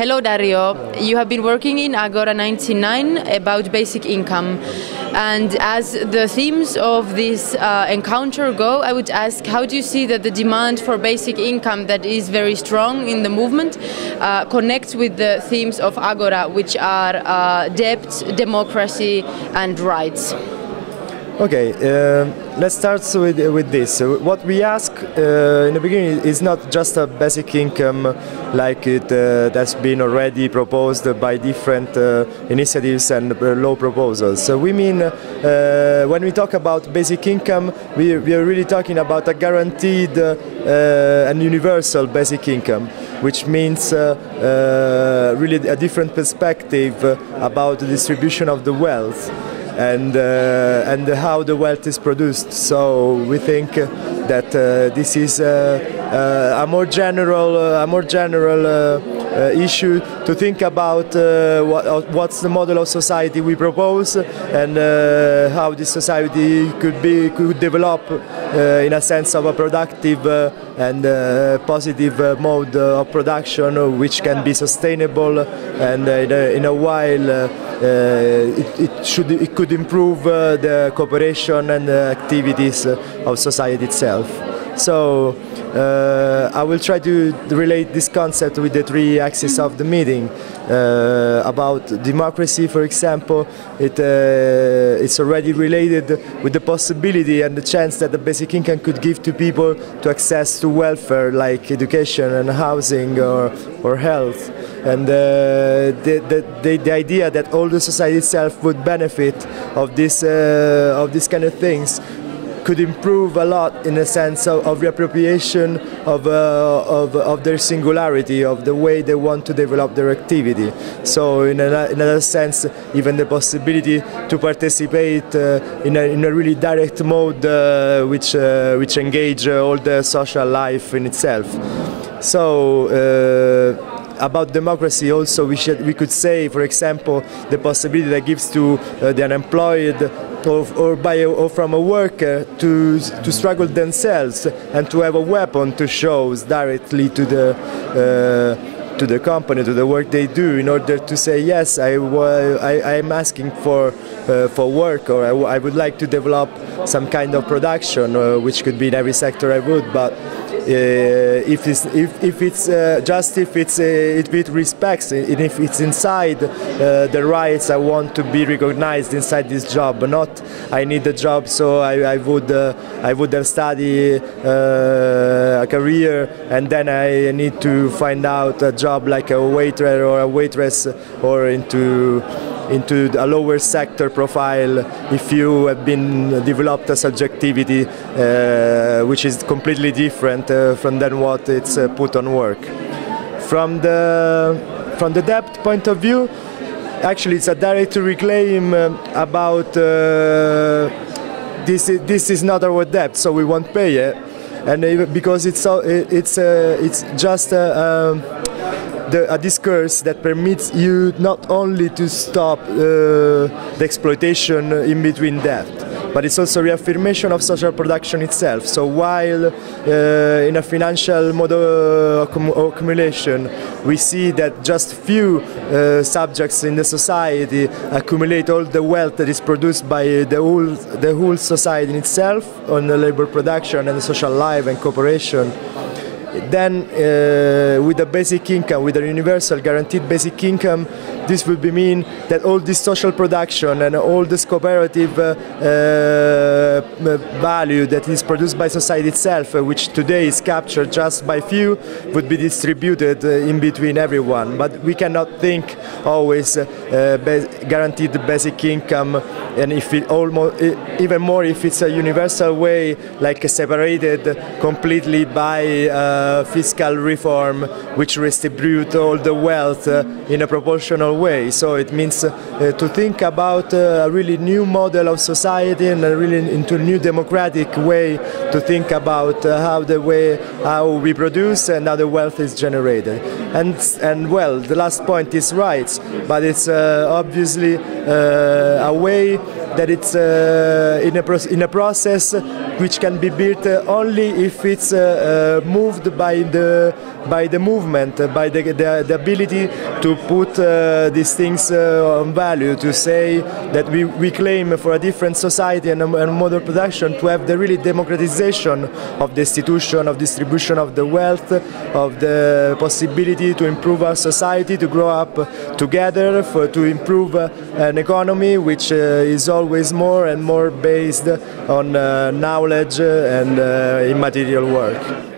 Hello Dario, you have been working in Agora 99 about basic income, and as the themes of this encounter go, I would ask, how do you see that the demand for basic income that is very strong in the movement connects with the themes of Agora, which are debt, democracy and rights? Okay, let's start with this. What we ask in the beginning is not just a basic income like that's been already proposed by different initiatives and law proposals. So we mean when we talk about basic income, we are really talking about a guaranteed and universal basic income, which means really a different perspective about the distribution of the wealth and how the wealth is produced. So we think that this is a more general issue to think about what's the model of society we propose and how this society could develop in a sense of a productive and positive mode of production, which can be sustainable and in a while it could improve the cooperation and the activities of society itself. So I will try to relate this concept with the three axes of the meeting. About democracy, for example, it's already related with the possibility and the chance that the basic income could give to people to access to welfare like education and housing or health. And the idea that all the society itself would benefit of this kind of things could improve a lot in a sense of reappropriation of their singularity, of the way they want to develop their activity. So in another sense, even the possibility to participate in a really direct mode which engage all the social life in itself. So about democracy also we could say, for example, the possibility that gives to the unemployed or from a worker to struggle themselves and to have a weapon to show directly to the company, to the work they do, in order to say, yes, I am asking for work, or I would like to develop some kind of production, which could be in every sector I would, but if it respects and if it's inside the rights I want to be recognized inside this job, not I need a job so I would have studied a career and then I need to find out a job like a waiter or a waitress or into a lower sector profile if you have been developed a subjectivity which is completely different from than what it's put on work. From the debt point of view, actually it's a direct reclaim about this is not our debt, so we won't pay it, and because it's just a discourse that permits you not only to stop the exploitation in between debt, but it's also reaffirmation of social production itself. So while in a financial model accumulation we see that just few subjects in the society accumulate all the wealth that is produced by the whole society in itself on the labor production and the social life and cooperation, then with a basic income, with a universal guaranteed basic income, this would mean that all this social production and all this cooperative value that is produced by society itself, which today is captured just by few, would be distributed in between everyone. But we cannot think always guaranteed basic income, and if it even more if it's a universal way, like separated completely by fiscal reform, which redistribute all the wealth in a proportional way. So it means to think about a really new model of society and a really into a new democratic way to think about how we produce and how the wealth is generated. And well, the last point is rights, but it's obviously a way that it's in a process which can be built only if it's moved by the movement, by the ability to put these things on value, to say that we claim for a different society and a modern production to have the really democratization of the institution, of distribution of the wealth, of the possibility to improve our society, to grow up together, to improve an economy which is always more and more based on knowledge and immaterial work.